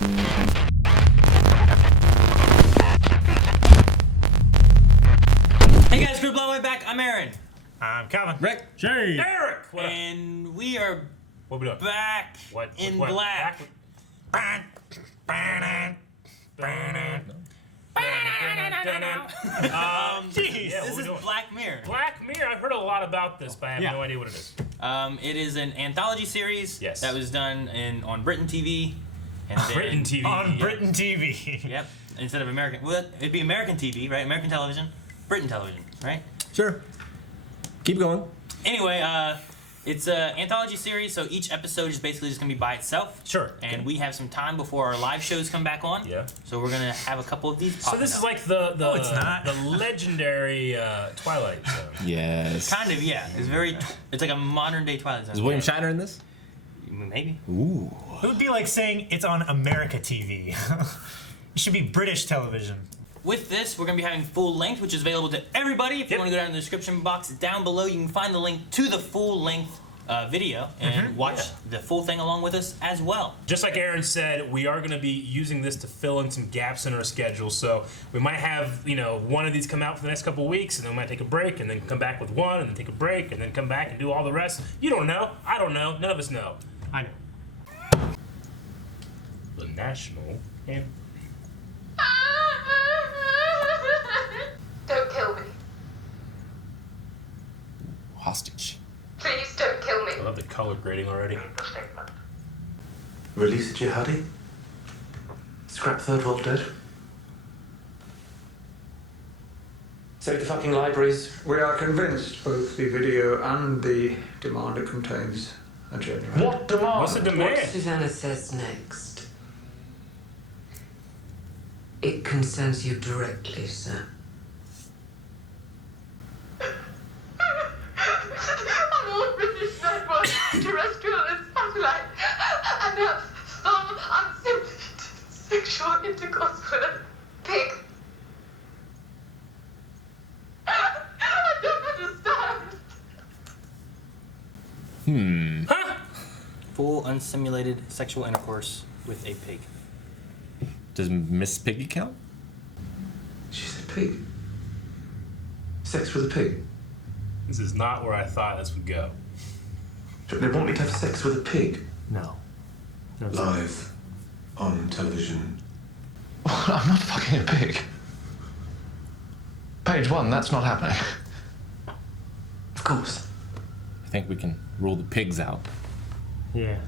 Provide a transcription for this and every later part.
Hey guys, Group Long Way Back. I'm Aaron. I'm Calvin. Rick. Jay. Eric. And we are What we doing? back in what? black. This is Black Mirror. Black Mirror. I've heard a lot about this, but I have no idea what it is. It is an anthology series that was done on Britain TV. And then, Britain TV. On Britain TV. Yep. Instead of American. Well, it'd be American TV, right? American television. Britain television, right? Sure. Keep going. Anyway, it's an anthology series, so each episode is basically just going to be by itself. Sure. And we have some time before our live shows come back on. Yeah. So we're going to have a couple of these So this is like the it's not. the legendary Twilight Zone. Yes. Kind of, yeah. It's like a modern day Twilight Zone. Is William Shatner in this? Maybe. Ooh. It would be like saying it's on America TV. It should be British television. With this, we're going to be having full length, which is available to everybody. If you want to go down in the description box down below, you can find the link to the full length video and watch the full thing along with us as well. Just like Aaron said, we are going to be using this to fill in some gaps in our schedule. So we might have, one of these come out for the next couple of weeks, and then we might take a break, and then come back with one, and then take a break, and then come back and do all the rest. You don't know. I don't know. None of us know. I know. The national anthem. Don't kill me. Hostage. Please don't kill me. I love the color grading already. Release a jihadi? Scrap third world dead? Save the fucking libraries. We are convinced both the video and the demand it contains are genuine. What demand? What's the demand? What Susanna says next. It concerns you directly, sir. I'm all British network terrestrial and satellite, and have some unsimulated sexual intercourse with a pig. I don't understand. Huh? Full unsimulated sexual intercourse with a pig. Does Miss Piggy count? She's a pig. Sex with a pig. This is not where I thought this would go. They want me to have sex with a pig? No. Live on television. I'm not fucking a pig. Page 1, that's not happening. Of course. I think we can rule the pigs out. Yeah.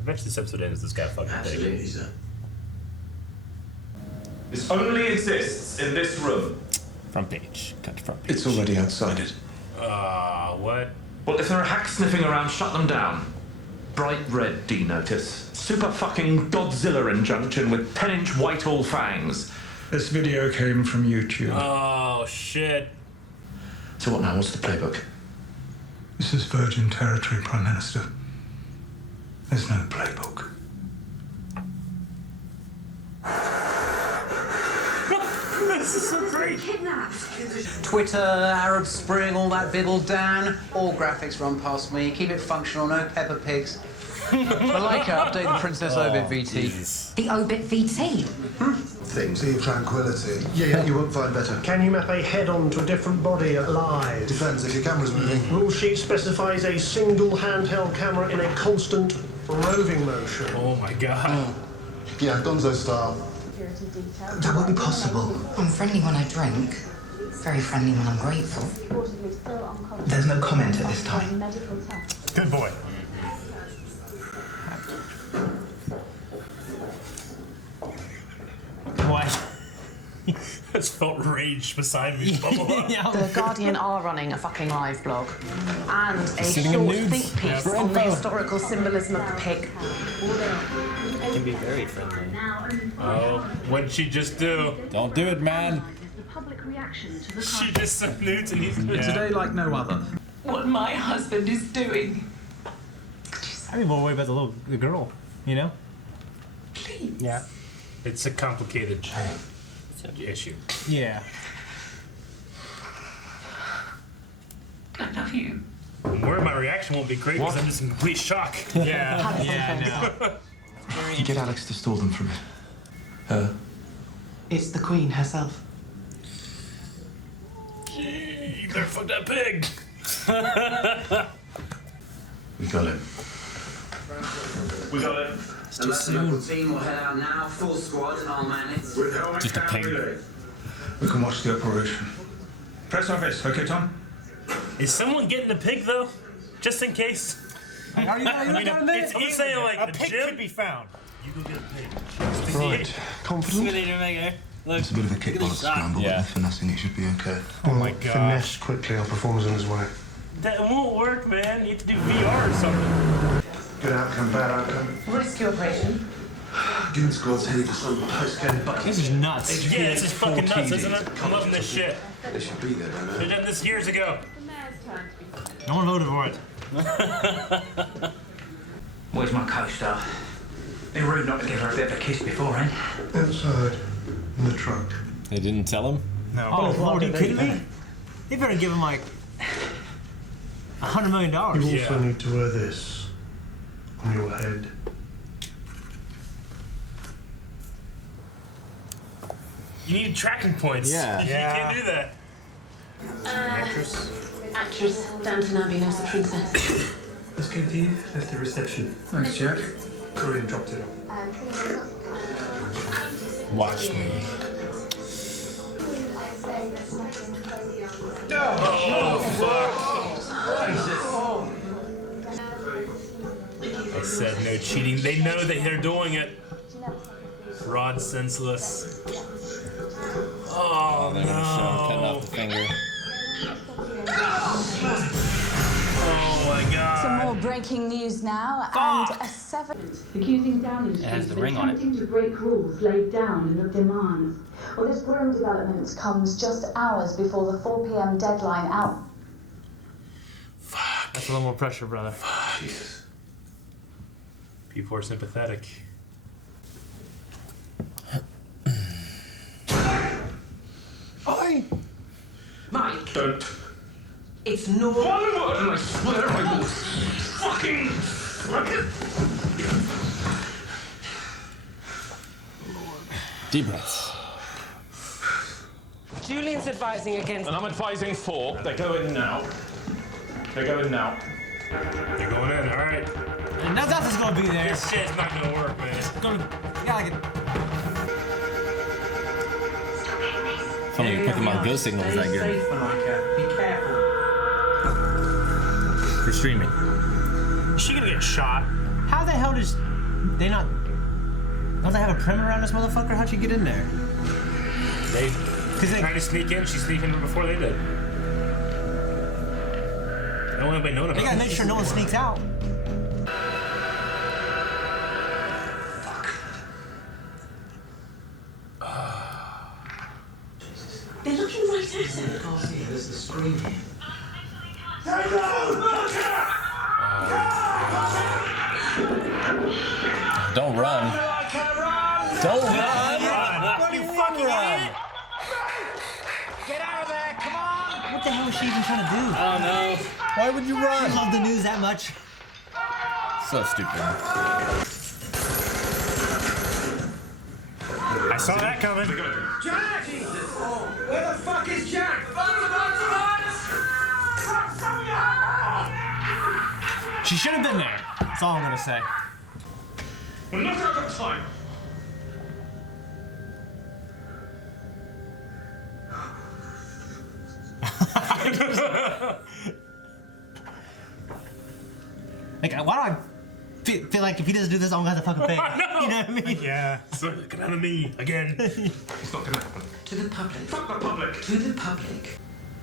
Eventually this episode ends, this guy fucking pig. sir. This only exists in this room. Front page. Cut to front page. It's already outside it. What? Well, if there are hacks sniffing around, shut them down. Bright red D-notice. Super fucking Godzilla injunction with 10-inch Whitehall fangs. This video came from YouTube. Oh, shit. So what now? What's the playbook? This is Virgin Territory, Prime Minister. There's no playbook. This is so great. Twitter, Arab Spring, all that biddle, Dan. All graphics run past me. Keep it functional, no Peppa Pigs. Malika, update the Princess Obit VT. The Obit VT? Things. Leave tranquility. Yeah, you won't find better. Can you map a head onto a different body live? Depends if your camera's moving. Rule sheet specifies a single handheld camera in a constant roving motion. Oh my god. Yeah, Gonzo style. That won't be possible. I'm friendly when I drink. Very friendly when I'm grateful. There's no comment at this time. Good boy. What? I just felt rage beside me bubble up. The Guardian are running a fucking live blog. And a Sitting in short nudes. think piece Yeah. on the historical symbolism of the pig. It can be very friendly. Oh, what'd she just do? Don't do it, man. She just sent nudes and he's... Today like no other. What my husband is doing. I'd be more worried about the girl, you know? Please. Yeah. It's a complicated issue. Yeah. I love you. I'm worried my reaction won't be great because I'm just in complete shock. Yeah, no. Get Alex to store them for me. It's the Queen herself. You better fuck that pig. We got it. We got it. It's too soon. Team will head out now. Full squad and all man it. Just a pig. We can watch the operation. Press office, okay, Tom? Is someone getting the pig though? Just in case. Are you I'm saying like a the pig gym could be found. You go get a pig. Right. Confident? It's a bit of a kickball scramble, but with finessing it should be okay. Oh my god. Finesse quickly, our performer's on his way. That won't work, man. You have to do VR or something. Good outcome, bad outcome. Rescue operation. Given squad's heading for some postcode bucket. This is nuts. Yeah, this is fucking nuts, isn't it? I'm loving this shit. They should be there, don't Should they? have done this years ago. No one voted for it. Where's my co-star? Be rude not to give her a bit of a kiss beforehand. Outside, in the truck. They didn't tell him? No. Oh, Lord, are you kidding me? They better give him like $100 million. You also need to wear this on your head. You need tracking points. Yeah. You can't do that. Actress Downton Abbey knows the princess. Let's go to you. Left the reception. Thanks, Jack. Courier dropped it off. Watch me. Oh, fuck. I said no cheating. They know that they're doing it. Rod senseless. Oh, They're gonna show him cutting off the finger. Oh my god. Some more breaking news now, and a 7. Accusing Downing It has Street the of ring on it. attempting to break rules laid down in the demands. Well, this grim development comes just hours before the 4 p.m. deadline out. Fuck. That's a little more pressure, brother. Jesus. People are sympathetic. Oi! Mike, Don't. it's no. One word and I swear I will fucking. Deep breaths. Julian's advising against. And I'm advising 4. They're going now. They're going now. They're going in, alright. And nothing's gonna be there. This shit's not gonna work, man. Funny, your Pokemon Go signal is that good. Safe, Monica. Be careful. For streaming. Is she gonna get shot? How the hell does they not? Don't they have a perimeter around this motherfucker? How'd she get in there? They tried to sneak in. She's sneaking before they did. I don't want anybody knowing about They gotta make sure no one sneaks out. They're looking right at her. There's the screen here. Don't run. Don't run. What are you fucking run? Get out of there! Come on! What the hell is she even trying to do? Oh no. Why would you You run? love the news that much? So stupid. I saw that coming. Jack! Where the fuck is Jack? She should have been there. That's all I'm gonna say. We're not out of time. Like, why do I feel like if he doesn't do this, I'm gonna have to fucking pay? I know. You know what I mean? Yeah. So get out of me again. It's not gonna happen. To the public. Fuck the public. To the public.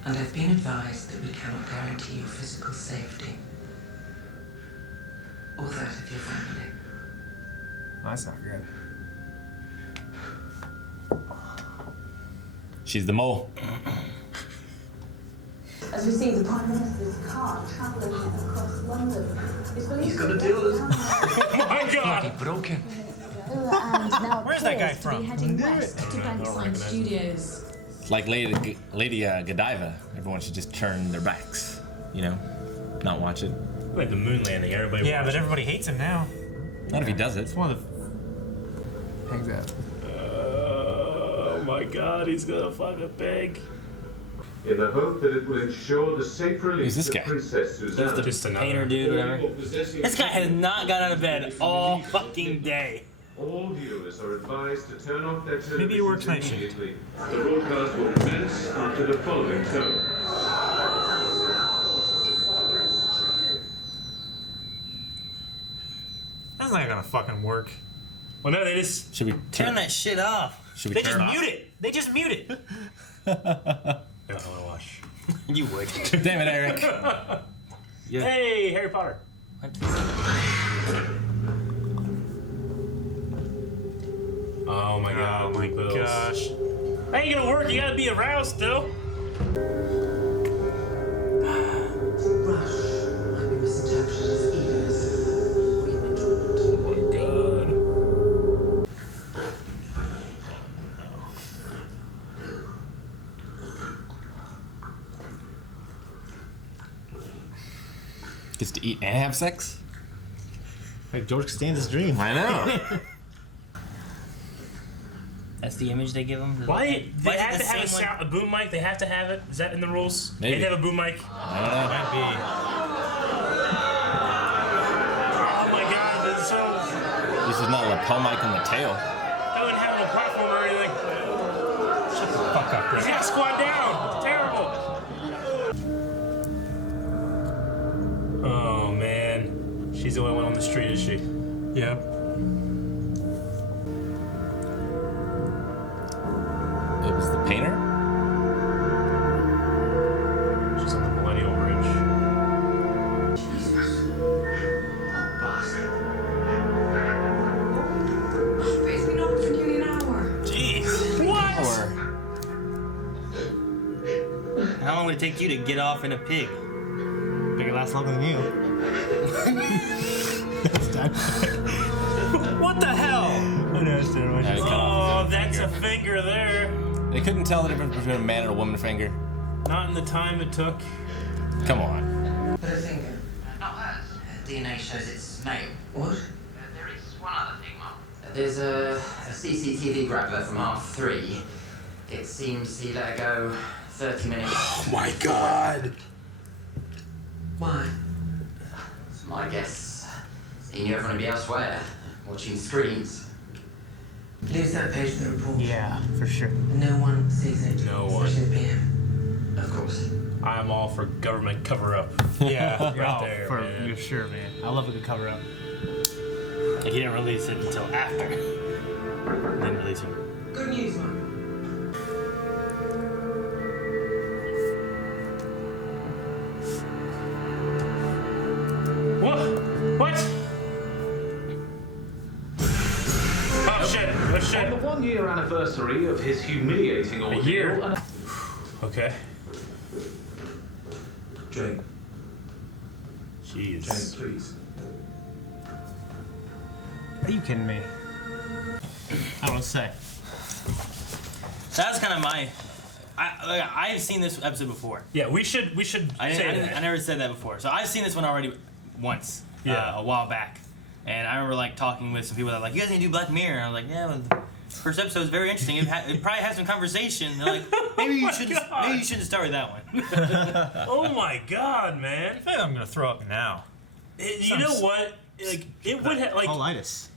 And I've been advised that we cannot guarantee your physical safety. Or that of your family. That's not good. She's the mole. As we see the Prime Minister's car travelling across London. He's got a deal with us. Oh my god. Broken. And now Where's that guy paused to from? be heading west to Bankside Studios. It's like Lady Godiva. Everyone should just turn their backs, you know? not watch it. Like the moon landing, everybody. Yeah, but everybody hates him now. Not if he does it. It's one of the. Hangs out. Oh my God, he's gonna fuck a pig. In the hope that it will ensure the safe release Who's this guy? of Princess Susanna. Just another Painter dude, whatever. This guy has not got out of bed all fucking day. All viewers are advised to turn off their televisions Maybe he works night shift. immediately. The broadcast will commence after the following tone. That's not gonna fucking work. Well, no, they just Should we Turn that shit off. Should we They turn just it off? mute it. They just mute it. No, I want to watch. You would. Damn it, Eric. Yeah. Hey, Harry Potter. What? Oh my God, Oh my Blue Bills. gosh. That ain't gonna work. You gotta be aroused still. Rush might be misinterpreted as eagerness or even enjoyment. Oh my God. Gets to eat and have sex? Like George Costanza's dream. I know. That's the image they give him? Why? They Why is it have the to have same a boom mic? They have to have it? Is that in the rules? Maybe. They have a boom mic? I don't know. Might be. Oh my God, this is so... This is not a lapel mic on the tail. I wouldn't have no platform or anything. Shut the fuck up, He's Rick. gotta squat down. It's terrible. Oh man. She's the only one on the street, is she? Yep. It was the painter? She's on the Millennial Bridge. It's been open for nearly an hour. Jeez. What? Or How long would it take you to get off in a pig? Think it lasts longer than you. That's done. What the hell? I know, it's terrible. Yeah, it cut off Oh, his own that's finger. a finger there. They couldn't tell the difference between a man and a woman finger. Not in the time it took. Come on. But a finger. Not hers. DNA shows it's male. What? There is one other thing, Mum. There's a CCTV grappler from R3. It seems he let her go 30 minutes. Oh my God. Why? It's my guess. He knew everyone would be elsewhere, watching screens. Lose that page in the report. Yeah, for sure. No one sees it. No one. Especially the PM. Of course. I'm all for government cover-up. Yeah, Right there, for man. sure, man. I love a good cover up. Like he didn't release it until after. Didn't release it. Good news, man. What? What? Oh shit! Oh On shit! the 1 year anniversary of his humiliating ordeal. year? Okay. Jane, Jeez. please. Are you kidding me? I don't know what to say. That's kind of my. I've seen this episode before. Yeah, we should I say that. never said that before. So I've seen this one already once. Yeah. A while back, and I remember like talking with some people that were like, "You guys need to do Black Mirror." And I was like, "Yeah, well, the first episode is very interesting. It probably has some conversation." And they're like, "Maybe you should start with that one." Oh my God, man! I feel like I'm gonna throw up now. You know what? Like it would have like Colitis.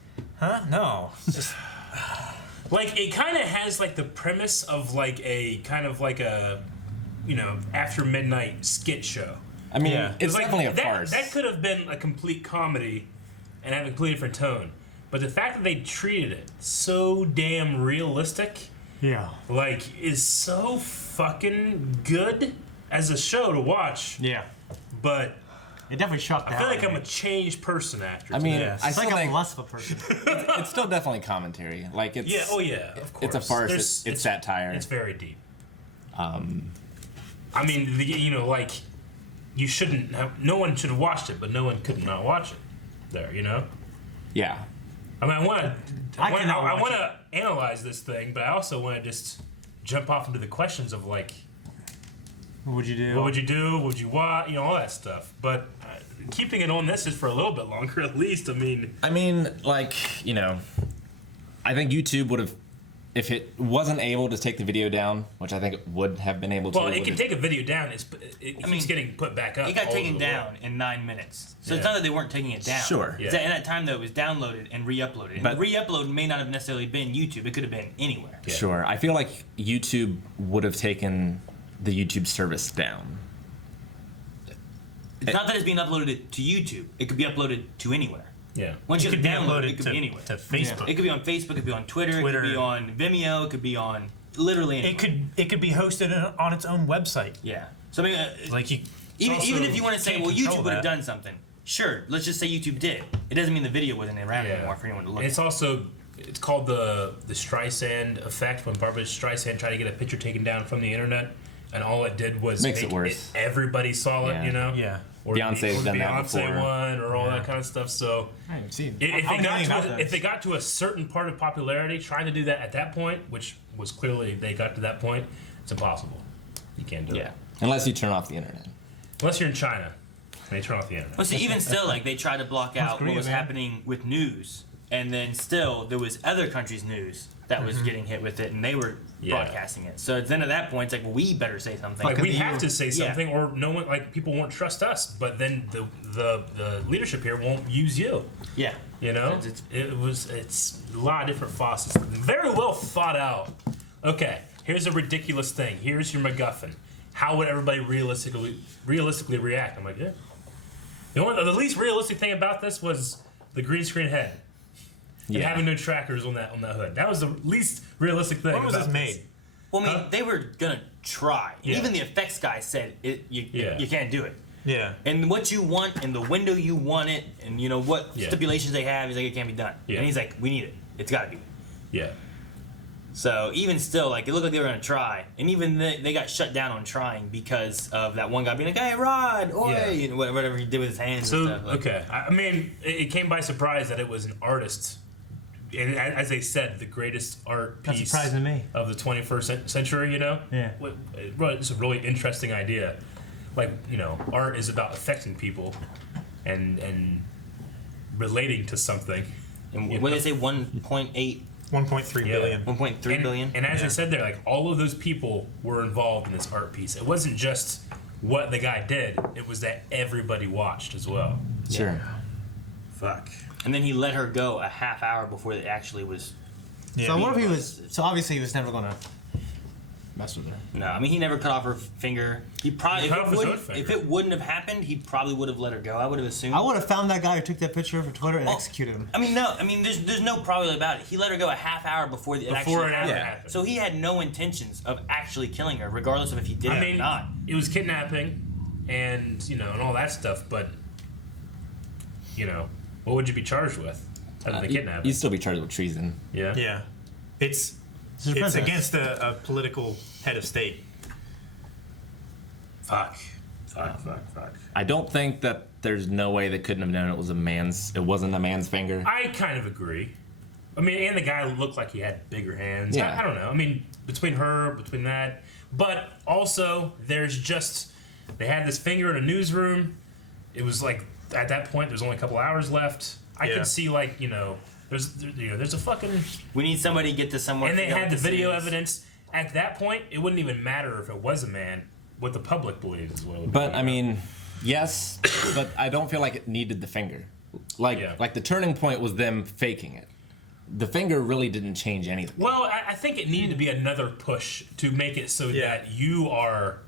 Huh? No. It's just. like it kind of has like the premise of like a kind of like a after midnight skit show. I mean, Yeah. it's like, definitely a farce. That could have been a complete comedy and have a completely different tone. But the fact that they treated it so damn realistic, Yeah. like, is so fucking good as a show to watch. Yeah. But It definitely shocked the I feel hell like out I'm of a me. changed person after. I mean, today. I It's still like I'm think less of a person. it's still definitely commentary. Like it's yeah, oh yeah, of course. it's a farce. There's- It's satire. It's very deep. I mean, like, you shouldn't have. No one should have watched it, but no one could not watch it. There, yeah. I mean, I want cannot watch to analyze this thing, but I also want to just jump off into the questions of like, What would you do? What would you do? What would you want? You know, all that stuff. But keeping it on this is for a little bit longer, at least. I mean, like, you know, I think YouTube would have, if it wasn't able to take the video down, which I think it would have been able to. Well, it can take a video down. It keeps getting put back up. It got taken down in 9 minutes. So it's not that they weren't taking it down. Sure. It's that in that time, though, it was downloaded and re-uploaded. And But- the re-upload may not have necessarily been YouTube. It could have been anywhere. Sure. I feel like YouTube would have taken the YouTube service down. It's not that it's being uploaded to YouTube. It could be uploaded to anywhere. Yeah. Once you It get could be downloaded, uploaded it could to- be anywhere. to Facebook. It could be on Facebook. It could be on Twitter. It could be on Vimeo. It could be on literally anywhere. It could be hosted on its own website. Yeah. So I mean, like you. even if you want to say, can't well, control YouTube would have that. done something. Sure. Let's just say YouTube did. It doesn't mean the video wasn't around anymore for anyone to look. It's at. also it's called the Streisand effect, when Barbara Streisand tried to get a picture taken down from the internet, and all it did was Makes make it worse. everybody saw it. Yeah. You know. Yeah. Or Beyonce's the done that Beyonce before. one, or all that kind of stuff. So I haven't seen. if they got to a certain part of popularity, trying to do that at that point, which was clearly they got to that point, it's impossible. You can't do it. Unless you turn off the internet. Unless you're in China, and they turn off the internet. Well, see, even still, like they tried to block out what was happening with news, and then still there was other countries' news that was getting hit with it, and they were broadcasting it. So then at that point, it's like, well, we better say something. Like we have to say something, or no one, like people won't trust us. But then the leadership here won't use you. Yeah. You know, it's a lot of different faucets, very well thought out. Okay, here's a ridiculous thing. Here's your MacGuffin. How would everybody realistically react? I'm like, yeah. The least realistic thing about this was the green screen head. And having no trackers on that hood. That was the least realistic thing. When was about this made? Well, I mean, they were gonna try. Yeah. Even the effects guy said you can't do it. Yeah. And what you want, and the window you want it, and you know what stipulations they have, he's like, it can't be done. Yeah. And he's like, we need it. It's gotta be. Yeah. So even still, like it looked like they were gonna try, and even they got shut down on trying because of that one guy being like, "Hey, Rod, oi," you know, whatever he did with his hands. So and stuff. Like, okay, I mean, it came by surprise that it was an artist, and as they said, the greatest art That's piece surprising to me. of the 21st century. You know, Yeah. It's a really interesting idea. Like, you know, art is about affecting people, and relating to something. And what did they say? 1.8. 1.3 billion. 1.3 billion. And as I said there, like all of those people were involved in this art piece. It wasn't just what the guy did; it was that everybody watched as well. Sure. Fuck. And then he let her go a half hour before it actually was. Yeah. So what if he was? So obviously he was never gonna mess with her. No, I mean he never cut off her finger. He probably if it wouldn't have happened, he probably would have let her go. I would have assumed. I would have found that guy who took that picture for Twitter and executed him. I mean no. I mean there's no probability about it. He let her go a half hour before it actually happened. So he had no intentions of actually killing her, regardless of if he did it or not. It was kidnapping, and you know, and all that stuff. But you know, what would you be charged with? Other than kidnapping? You'd still be charged with treason. Yeah. Yeah. It's against a political head of state. Fuck. I don't think that there's no way they couldn't have known it wasn't a man's finger. I kind of agree. I mean, and the guy looked like he had bigger hands. Yeah. I don't know. I mean, between that, but also they had this finger in a newsroom. It was like at that point there's only a couple hours left. I could see like there's a fucking. We need somebody to get to someone. And they had the video evidence. At that point, it wouldn't even matter if it was a man. What the public believes is what it would be. But I mean, yes, but I don't feel like it needed the finger. Like the turning point was them faking it. The finger really didn't change anything. Well, I think it needed to be another push to make it so that you are,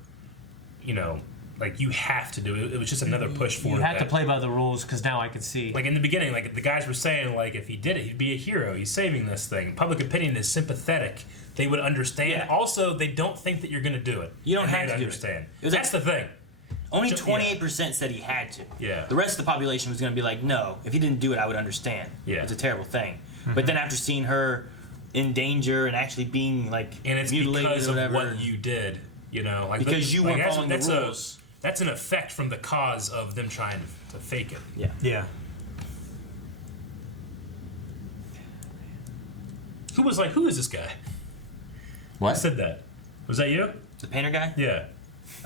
you know, like you have to do it. It was just another push for it. You have to play by the rules because now I can see. Like in the beginning, like the guys were saying, like if he did it, he'd be a hero. He's saving this thing. Public opinion is sympathetic. They would understand. Yeah. Also, they don't think that you're going to do it. You don't have to understand. That's the thing. Only 28% said he had to. Yeah. The rest of the population was going to be like, no, if he didn't do it, I would understand. Yeah. It's a terrible thing. But then after seeing her in danger and actually being like and it's mutilated because or whatever, of what you did, you know, like because you weren't following the rules. That's an effect from the cause of them trying to fake it. Yeah. Yeah. Who is this guy? What? Who said that? Was that you? The painter guy? Yeah.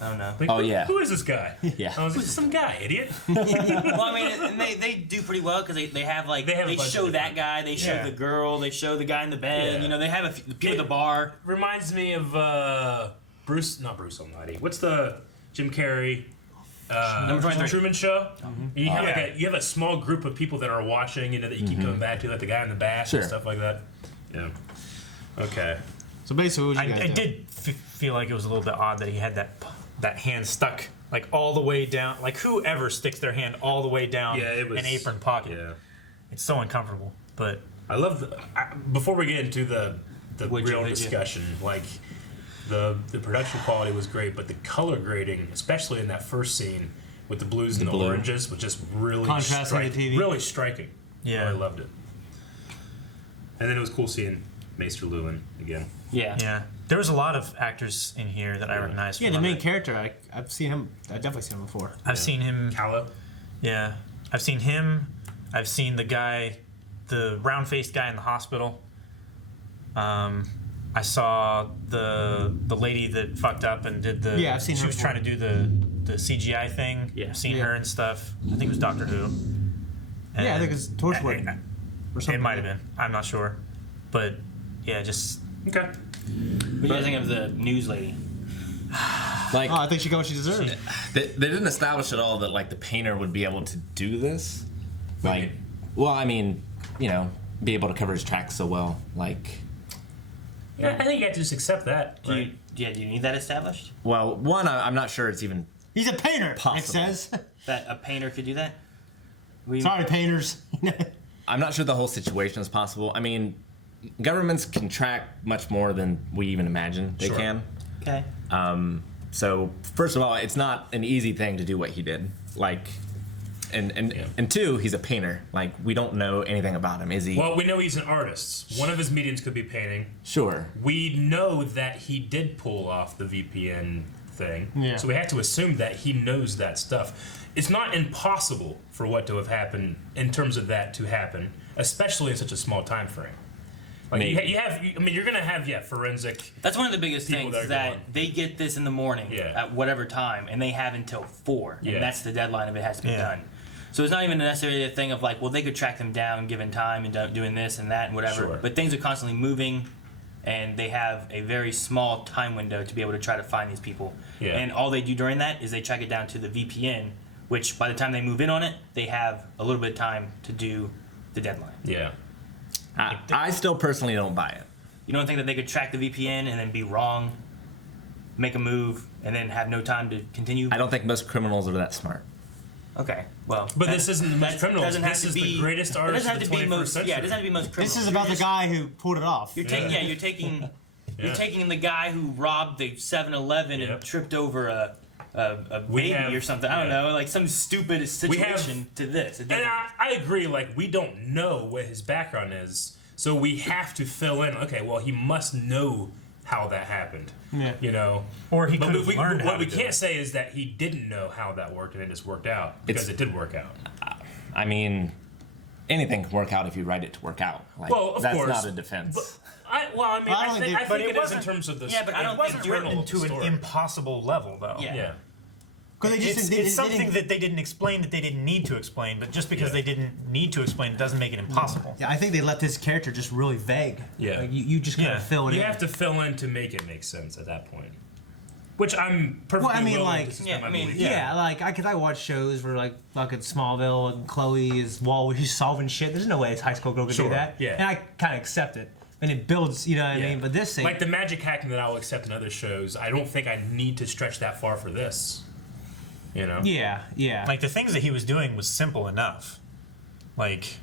I don't know. Like, who is this guy? Yeah. I was like, some guy, idiot. Well, I mean, and they do pretty well because they have like they show that guy, they show the girl, they show the guy in the bed. Yeah. You know, they have a few people at the bar. Reminds me of not Bruce Almighty. What's the Jim Carrey? Number 23. Truman Show. You have you have a small group of people that are watching, you know, that you keep coming back to, like the guy in the bath and stuff like that. Yeah. Okay. So basically, what you guys I did feel like it was a little bit odd that he had that hand stuck like all the way down. Like whoever sticks their hand all the way down an apron pocket. Yeah. It's so uncomfortable. But I love before we get into the real discussion, like the production quality was great, but the color grading, especially in that first scene with the blues and the oranges, was just really contrasting the TV. Really striking. Yeah. I loved it. And then it was cool seeing Maester Lewin again. Yeah. There was a lot of actors in here that I recognized. Yeah, the main character, I've seen him. I've definitely seen him before. I've seen him. Callow. Yeah, I've seen him. I've seen the guy, the round-faced guy in the hospital. I saw the lady that fucked up and did the. Yeah, I've seen her. She was trying to do the CGI thing. Yeah, I've seen her and stuff. I think it was Doctor Who. And I think it's Torchwood. Or something. It might have been. I'm not sure, but yeah, just okay. What do you guys think of the news lady? Like, I think she got what she deserved. They didn't establish at all that like the painter would be able to do this. Like, well, I mean, you know, be able to cover his tracks so well. Like, yeah, I think you have to just accept that. Do you need that established? Well, one, I'm not sure it's even. He's a painter. Possible. It says that a painter could do that. Sorry, painters. I'm not sure the whole situation is possible. I mean, governments can track much more than we even imagine they can. Okay. So first of all, it's not an easy thing to do what he did. Like, and two, he's a painter. Like, we don't know anything about him. Is he? Well, we know he's an artist. One of his mediums could be painting. Sure. We know that he did pull off the VPN thing. Yeah. So we have to assume that he knows that stuff. It's not impossible for what to have happened in terms of that to happen, especially in such a small time frame. Like you're gonna have forensic. That's one of the biggest things that they get this in the morning at whatever time, and they have until 4, and that's the deadline if it has to be done. So it's not even necessarily a thing of like, well, they could track them down given time and doing this and that and whatever. Sure. But things are constantly moving, and they have a very small time window to be able to try to find these people. Yeah. And all they do during that is they track it down to the VPN, which by the time they move in on it, they have a little bit of time to do the deadline. Yeah. I still personally don't buy it. You don't think that they could track the VPN and then be wrong, make a move, and then have no time to continue? I don't think most criminals are that smart. Okay, well, but this isn't the most criminals. This is the greatest artist of the 21st century. Yeah, it doesn't have to be most criminals. This is about the guy who pulled it off. You're taking the guy who robbed the 7-Eleven and tripped over a baby or something. I don't know, like some stupid situation to this. And I agree, like, we don't know what his background is, so we have to fill in, okay, well, he must know how that happened. Yeah. You know? Or he could have learned What we can't say is that he didn't know how that worked and it just worked out, because it did work out. I mean, anything can work out if you write it to work out. Like, well, of that's course. not a defense. I think it is in terms of the but I don't think it went into an impossible level, though. Yeah. It's something that they didn't explain that they didn't need to explain, but just because they didn't need to explain doesn't make it impossible. Yeah, I think they left his character just really vague. Yeah. Like, you just gotta fill it in. You have to fill in to make it make sense at that point. Which I'm perfectly willing to suspend my belief. Like I watch shows where like fucking Smallville and Chloe is she's solving shit. There's no way this high school girl could do that. Yeah. And I kind of accept it. And it builds, you know what I mean? But this thing, like the magic hacking that I'll accept in other shows, I don't think I need to stretch that far for this. You know? Yeah. Like the things that he was doing was simple enough. Like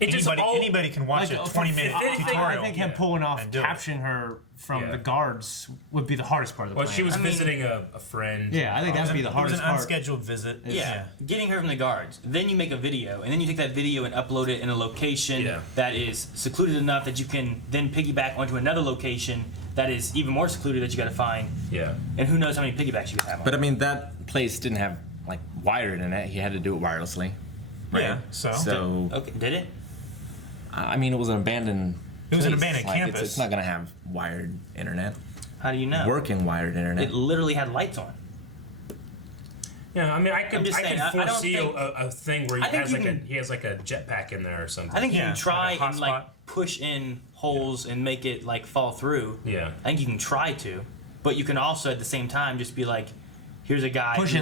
anybody can watch a 20-minute tutorial. I think him pulling off capturing her from the guards would be the hardest part of the plan. Well, she was visiting a friend. Yeah, I think that would be the hardest part. It was an unscheduled visit. Yeah, getting her from the guards. Then you make a video, and then you take that video and upload it in a location that is secluded enough that you can then piggyback onto another location that is even more secluded that you got to find. Yeah. And who knows how many piggybacks you could have on. But I mean, that place didn't have like wired internet. He had to do it wirelessly. Right? Yeah. So. Okay. Did it? I mean, it was an abandoned. It was an abandoned like, campus. It's not gonna have wired internet. How do you know? Working wired internet. It literally had lights on. Yeah, I mean, I can foresee think, a thing where he has like a jetpack in there or something. I think you can try and like push in holes and make it like fall through. Yeah. I think you can try to, but you can also at the same time just be like, here's a guy who's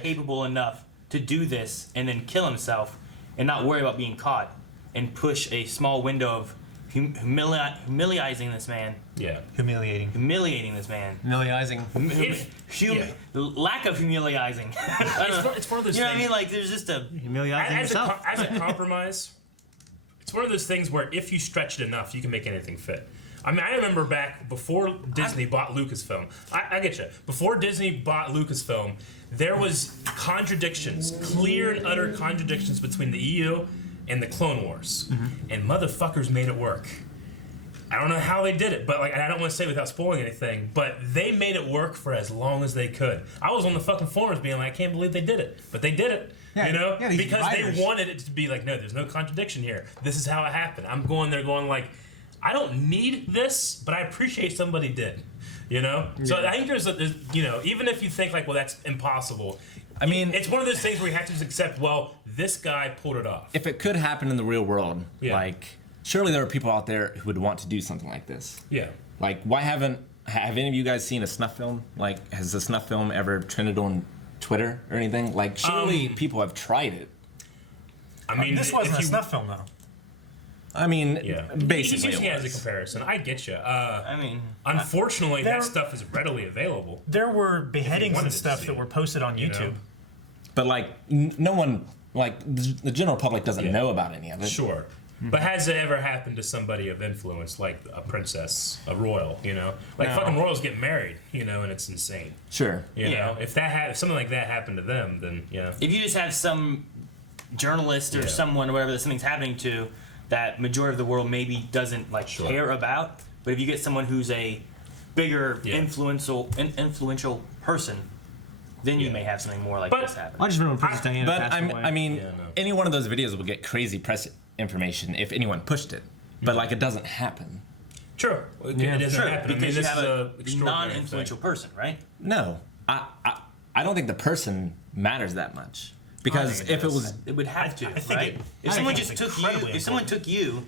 capable enough to do this and then kill himself and not worry about being caught and push a small window of humiliating this man. Yeah. Humiliating this man. Lack of humiliating. It's one of those things. You know what I mean? Like, there's just a... Humiliating yourself. As a compromise, it's one of those things where if you stretch it enough, you can make anything fit. I mean, I remember back before Disney bought Lucasfilm. I get you. Before Disney bought Lucasfilm, there was contradictions, clear and utter contradictions between the EU and the Clone Wars, and motherfuckers made it work. I don't know how they did it, but like, I don't want to say without spoiling anything, but they made it work for as long as they could. I was on the fucking forums being like, I can't believe they did it, but they did it. Because they wanted it to be like, no, there's no contradiction here. This is how it happened. I'm going there going like, I don't need this, but I appreciate somebody did. So I think there's even if you think like, well, that's impossible. I mean, it's one of those things where you have to just accept, well, this guy pulled it off. If it could happen in the real world, like, surely there are people out there who would want to do something like this. Yeah. Like, have any of you guys seen a snuff film? Like, has a snuff film ever trended on Twitter or anything? Like, surely people have tried it. I mean, this wasn't a snuff film, though. I mean, basically, he's using it as a comparison. I get you. Unfortunately, that stuff is readily available. There were beheadings and stuff that were posted on YouTube. But like, no one, like the general public doesn't know about any of it. Sure. But has it ever happened to somebody of influence, like a princess, a royal? Like fucking royals get married, and it's insane. Sure. You know, if something like that happened to them, then If you just have some journalist or someone or whatever that something's happening to, that majority of the world maybe doesn't care about, but if you get someone who's a bigger influential person, then you may have something more like this happen. I just remember Princess Diana passed away. I mean, any one of those videos would get crazy press information if anyone pushed it, but like it doesn't happen. True. It doesn't happen because you have a non-influential person, right? No, I don't think the person matters that much. Because if it would have to, right? If someone took you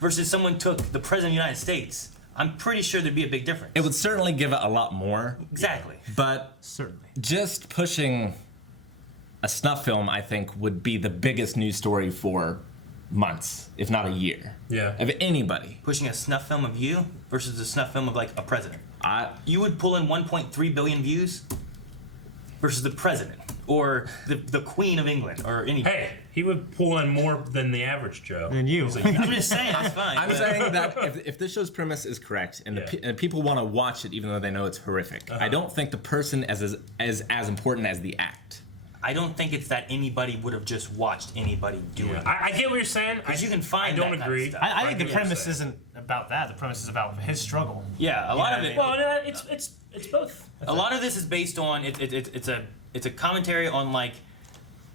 versus someone took the president of the United States, I'm pretty sure there'd be a big difference. It would certainly give it a lot more. Exactly. But just pushing a snuff film, I think, would be the biggest news story for months, if not a year. Yeah. Of anybody. Pushing a snuff film of you versus a snuff film of like a president. You would pull in 1.3 billion views versus the president. Or the Queen of England, or anybody. Hey, he would pull in more than the average Joe. Than you. I'm just saying, that's fine. I'm saying that if this show's premise is correct, and and people want to watch it even though they know it's horrific, I don't think the person is as important as the act. I don't think it's that anybody would have just watched anybody do it. I get what you're saying. Because you can find I don't agree. I think the premise isn't about that. The premise is about his struggle. Yeah, a lot of it. Well, it's both. A lot of this is based on it's a commentary on like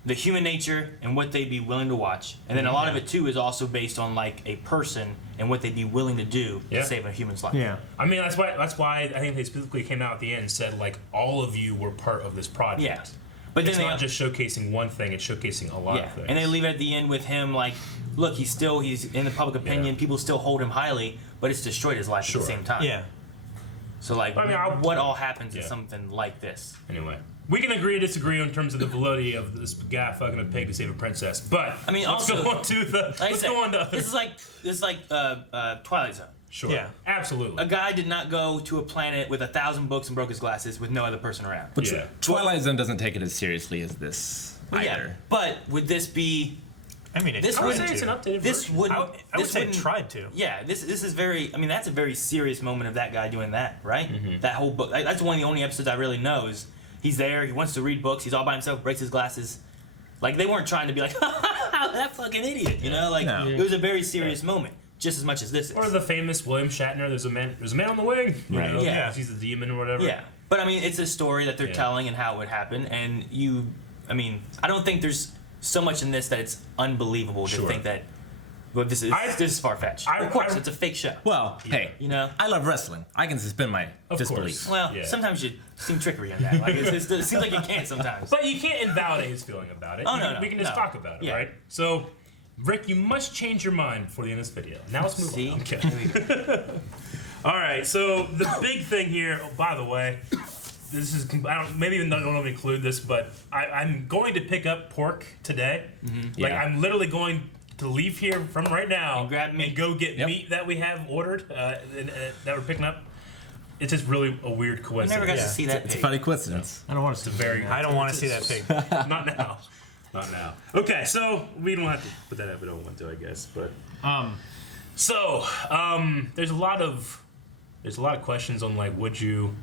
the human nature and what they'd be willing to watch, and then a lot of it too is also based on like a person and what they'd be willing to do to save a human's life. Yeah, I mean that's why I think they specifically came out at the end and said like all of you were part of this project. Yeah. But it's not just showcasing one thing; it's showcasing a lot of things. And they leave it at the end with him like, look, he's in the public opinion. People still hold him highly, but it's destroyed his life at the same time. Yeah. So like, what all happens in something like this? Anyway, we can agree to disagree in terms of the validity of this guy fucking a pig to save a princess. But I mean, let's go on to this is like Twilight Zone. Sure. Yeah. Absolutely. A guy did not go to a planet with 1,000 books and broke his glasses with no other person around. But Twilight Zone doesn't take it as seriously as this either. Yeah, but would this be? I mean, I would say it's an updated version. I would say it tried to. Yeah, this is very. I mean, that's a very serious moment of that guy doing that, right? Mm-hmm. That whole book. That's one of the only episodes I really know is he's there. He wants to read books. He's all by himself. Breaks his glasses. Like they weren't trying to be like that fucking idiot, you know? Like it was a very serious moment. Just as much as this is. Or the famous William Shatner, there's a man on the wing. Right. Yeah. He's a demon or whatever. Yeah. But I mean, it's a story that they're telling and how it would happen. And I don't think there's so much in this that it's unbelievable to think that But this is far-fetched. Of course, it's a fake show. Well, hey, I love wrestling. I can suspend my disbelief. Well, sometimes you seem trickery on that. Like it seems like you can't sometimes. But you can't invalidate his feeling about it. We can just talk about it, right? So, Rick, you must change your mind before the end of this video. Now let's move on. Okay. All right. So the big thing here. Oh, by the way, this is maybe even don't include this, but I'm going to pick up pork today. Mm-hmm. Like I'm literally going to leave here from right now and go get meat that we have ordered that we're picking up. It's just really a weird coincidence. I never got to see that pig. It's a funny coincidence. I don't want to see I don't want to see that pig. Not now. Not now. Okay, so we don't have to put that up. We don't want to, I guess. But there's a lot of questions on like, would you?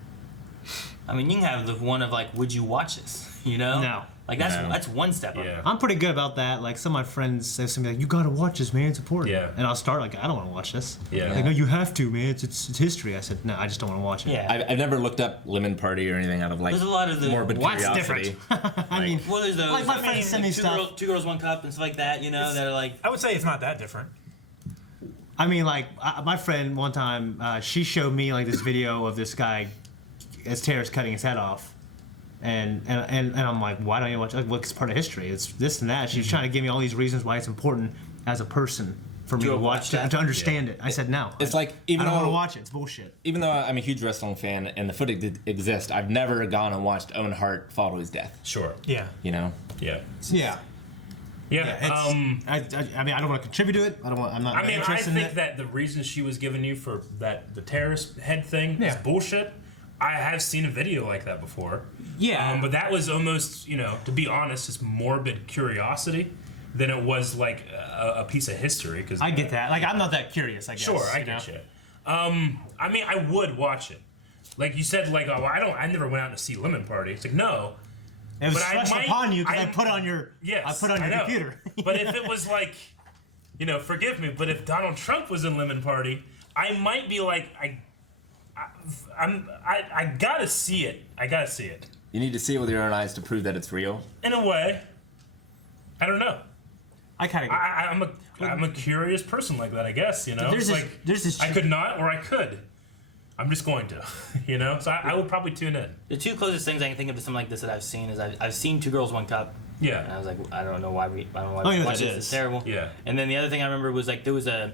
I mean, you can have the one of like, would you watch this? You know? No. Like that's one step up. I'm pretty good about that. Like some of my friends say to me like, "You gotta watch this, man. It's important." Yeah. And I'll start like, "I don't want to watch this." Yeah. Like, no, you have to, man. It's history. I said, "No, I just don't want to watch it." Yeah. I've never looked up Lemon Party or anything out of like there's a lot of the morbid what's curiosity. different? I mean, well, there's those. like my friends send me stuff. Two girls, one cup, and stuff like that. You know, they're like. I would say it's not that different. I mean, like my friend one time, she showed me like this video of this guy as Tara's cutting his head off. And I'm like, why don't you watch? Like, what's part of history? It's this and that. She's trying to give me all these reasons why it's important as a person for me to watch to understand it. I said no. It's like I don't want to watch it. It's bullshit. Even though I'm a huge wrestling fan and the footage did exist, I've never gone and watched Owen Hart fall to his death. Sure. Yeah. You know. Yeah. Yeah. Yeah. I mean, I don't want to contribute to it. I'm not. I mean, I interested in think it. that the reason she was giving you for the terrorist head thing is bullshit. I have seen a video like that before. Yeah. But that was almost, to be honest, just morbid curiosity than it was like a piece of history. Cause I get that. Like, I'm not that curious, I guess. Sure, I get you. I mean, I would watch it. Like you said, like, oh, I never went out to see Lemon Party. It's like, no. It was thrust upon you because I put on your computer. But if it was like, forgive me, but if Donald Trump was in Lemon Party, I might be like, I gotta see it. I gotta see it. You need to see it with your own eyes to prove that it's real. In a way, I don't know. I'm a curious person like that. I guess There's this I could not, or I could. I'm just going to, So I would probably tune in. The two closest things I can think of to something like this that I've seen is I've seen Two Girls, One Cup. Yeah. And I was like, I don't know why we watch this. It's terrible. Yeah. And then the other thing I remember was like there was a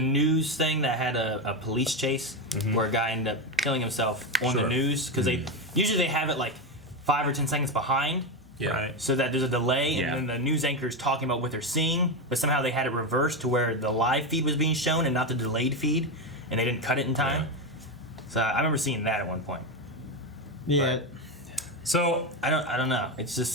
news thing that had a police chase where a guy ended up killing himself on the news because they usually have it like 5 or 10 seconds behind. Yeah. Right. So that there's a delay and then the news anchor is talking about what they're seeing, but somehow they had it reversed to where the live feed was being shown and not the delayed feed, and they didn't cut it in time. Yeah. So I remember seeing that at one point. Yeah. But, so I don't know. It's just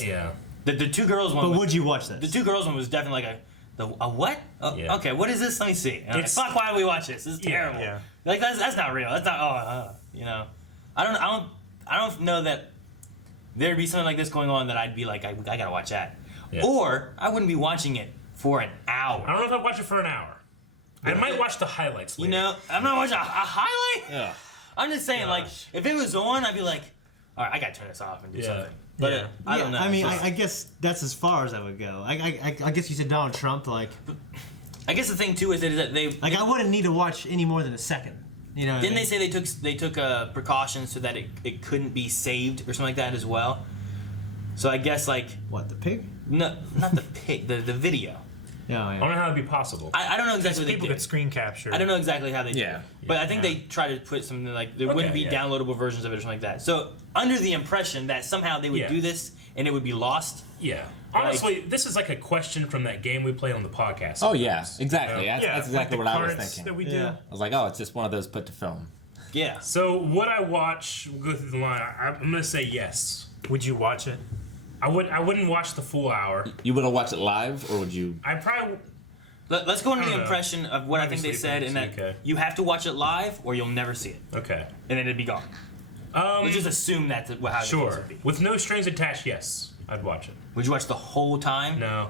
the Two Girls one. But would you watch this? The Two Girls one was definitely like a what? Okay, what is this? Let me see. Fuck, why do we watch this? This is terrible. Yeah. Like that's not real. That's not. I don't know that there'd be something like this going on that I'd be like, I gotta watch that, or I wouldn't be watching it for an hour. I don't know if I'd watch it for an hour. I might watch the highlights later. I'm not watching a highlight. Yeah. I'm just saying, like, if it was on, I'd be like, all right, I gotta turn this off and do something. But I don't know. I mean, I guess that's as far as I would go. I guess you said Donald Trump, like. I guess the thing too is that they like I wouldn't need to watch any more than a second. Didn't they say they took precautions so that it couldn't be saved or something like that as well? So I guess like what, the pig? No, not the pig. The video. Yeah. I don't know how that'd be possible. I don't know exactly what they people did. could screen capture. I don't know exactly how they did it. But I think they tried to put something like there wouldn't be downloadable versions of it or something like that. So under the impression that somehow they would do this and it would be lost. Yeah. Honestly, this is like a question from that game we played on the podcast. Oh yeah, exactly. That's exactly like what I was thinking. That we do. I was like, oh, it's just one of those put to film. Yeah. So would I watch? We'll go through the line. I'm gonna say yes. Would you watch it? I wouldn't watch the full hour. You would have watched it live, or would you? I probably. Let's go into the impression of what I think they said, and that you have to watch it live, or you'll never see it. Okay. And then it'd be gone. Let's just assume that's how it would be. With no strings attached, yes, I'd watch it. Would you watch the whole time? No.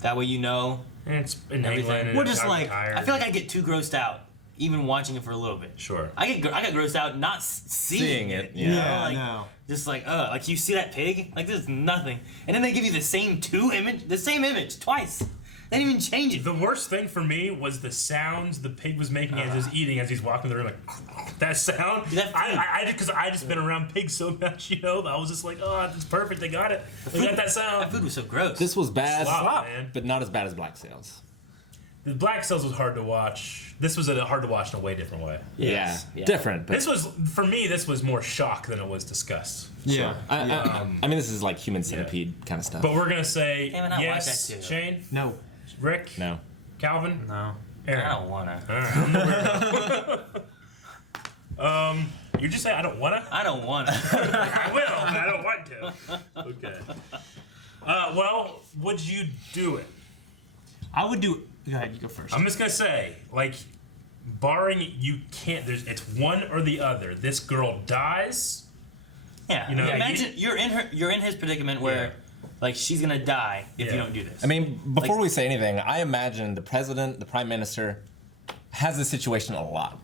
That way you know. And it's in everything. England. We're just like I feel like I get too grossed out even watching it for a little bit. Sure. I got grossed out not seeing it. Yeah. Like, just like like you see that pig, like there's nothing, and then they give you the same image twice. They didn't even change it. The worst thing for me was the sounds the pig was making as he's eating, as he's walking in the room, like that sound. Because I just been around pigs so much, I was just like, oh, that's perfect. They got it. They got that sound. That food was so gross. This was bad, man. but not as bad as Black Sails. The Black Sails was hard to watch. This was hard to watch in a way different way. Yeah. Different. But This was more shock than it was disgust. Yeah. I mean, this is like Human Centipede kind of stuff. But we're gonna say Damn it, I watched yes. that too. Shane? No. Rick? No. Calvin? No. Aaron? I don't wanna. You just say I don't wanna? I don't wanna. I will, but I don't want to. Okay. Well, would you do it? I would do. Go ahead, you go first. I'm just gonna say, like, barring you can't. It's one or the other. This girl dies. Yeah. Imagine you're in his predicament where, like, she's gonna die if you don't do this. I mean, before we say anything, I imagine the president, the prime minister, has this situation a lot.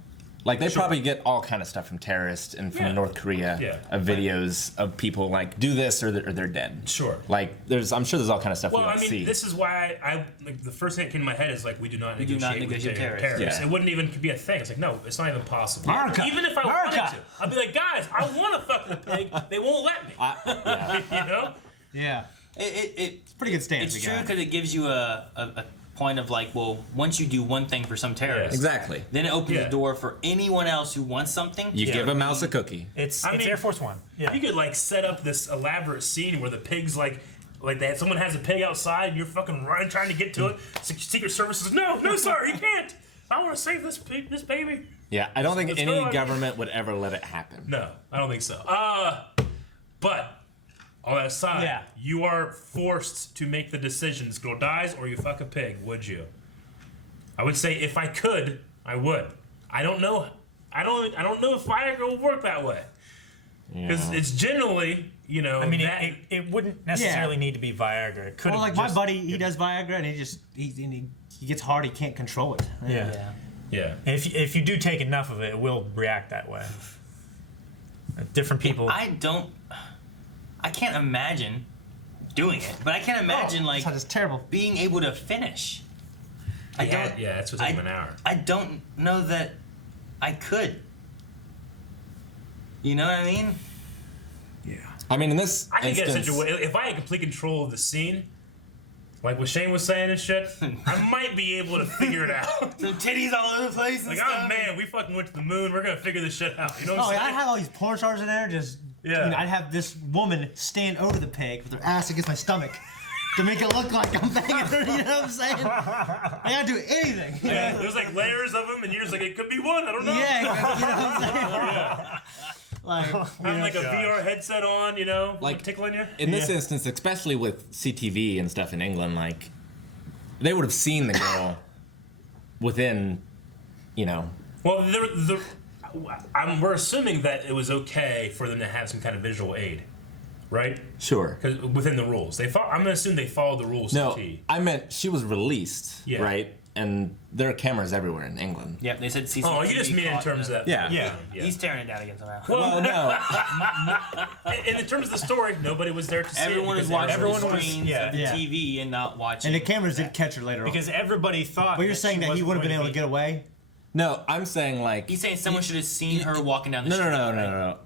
Like, they probably get all kind of stuff from terrorists and from North Korea of videos of people like, do this or they're dead. Sure. Like, I'm sure there's all kind of stuff we don't see. This is why I like, the first thing that came to my head is like, we do not negotiate with terrorists. Yeah. It wouldn't even be a thing. It's like, no, it's not even possible. America. Even if I wanted to, I'd be like, guys, I want to fuck the pig. They won't let me. Yeah. It's pretty good stance. It's true because it gives you a point of like, well, once you do one thing for some terrorist, Exactly. then it opens the door for anyone else who wants something. You give a mouse a cookie. It's Air Force One. Yeah. You could like set up this elaborate scene where the pig's like someone has a pig outside and you're fucking running trying to get to it. Secret Service says, no, sir, you can't. I want to save this pig, this baby. Yeah, I don't think any government would ever let it happen. No, I don't think so. But all that aside, you are forced to make the decision. This girl dies or you fuck a pig. Would you? I would say if I could, I would. I don't know. I don't know if Viagra will work that way. Because it's generally, I mean, it wouldn't necessarily need to be Viagra. It could. Well, like my buddy, he does Viagra and he gets hard. He can't control it. Yeah. And if you do take enough of it, it will react that way. Different people. I can't imagine doing it, but I can't imagine it's terrible. being able to finish. That's what's taking an hour. I don't know that I could. You know what I mean? Yeah. I mean, in this I can instance, if I had complete control of the scene, like what Shane was saying and shit, I might be able to figure it out. Some titties all over the place. And like, stuff. oh man, we fucking went to the moon. We're gonna figure this shit out. You know what I'm saying? I have all these porn stars in there just. Yeah. I'd have this woman stand over the pig with her ass against my stomach to make it look like I'm banging her. You know what I'm saying? I gotta do anything. Yeah, there's like layers of them, and you're just like, it could be one. I don't know. Yeah, you know what I'm saying? Like, having like a VR headset on, like tickling you. In this instance, especially with CTV and stuff in England, like they would have seen the girl within, Well, we're assuming that it was okay for them to have some kind of visual aid, right? Sure. Because within the rules, I'm gonna assume they followed the rules. No, to the T. I meant she was released, right? And there are cameras everywhere in England. Yep, they said CCTV. Oh, you just mean in terms of that? Yeah. He's tearing it down again somehow. Well, no. In terms of the story, nobody was there to see Everyone it. was watching the screens of the TV and not watching. And the cameras did catch her later on. Because everybody thought. But you're saying that he would have been able to get away? No, I'm saying like... He's saying someone should have seen her walking down the street. No.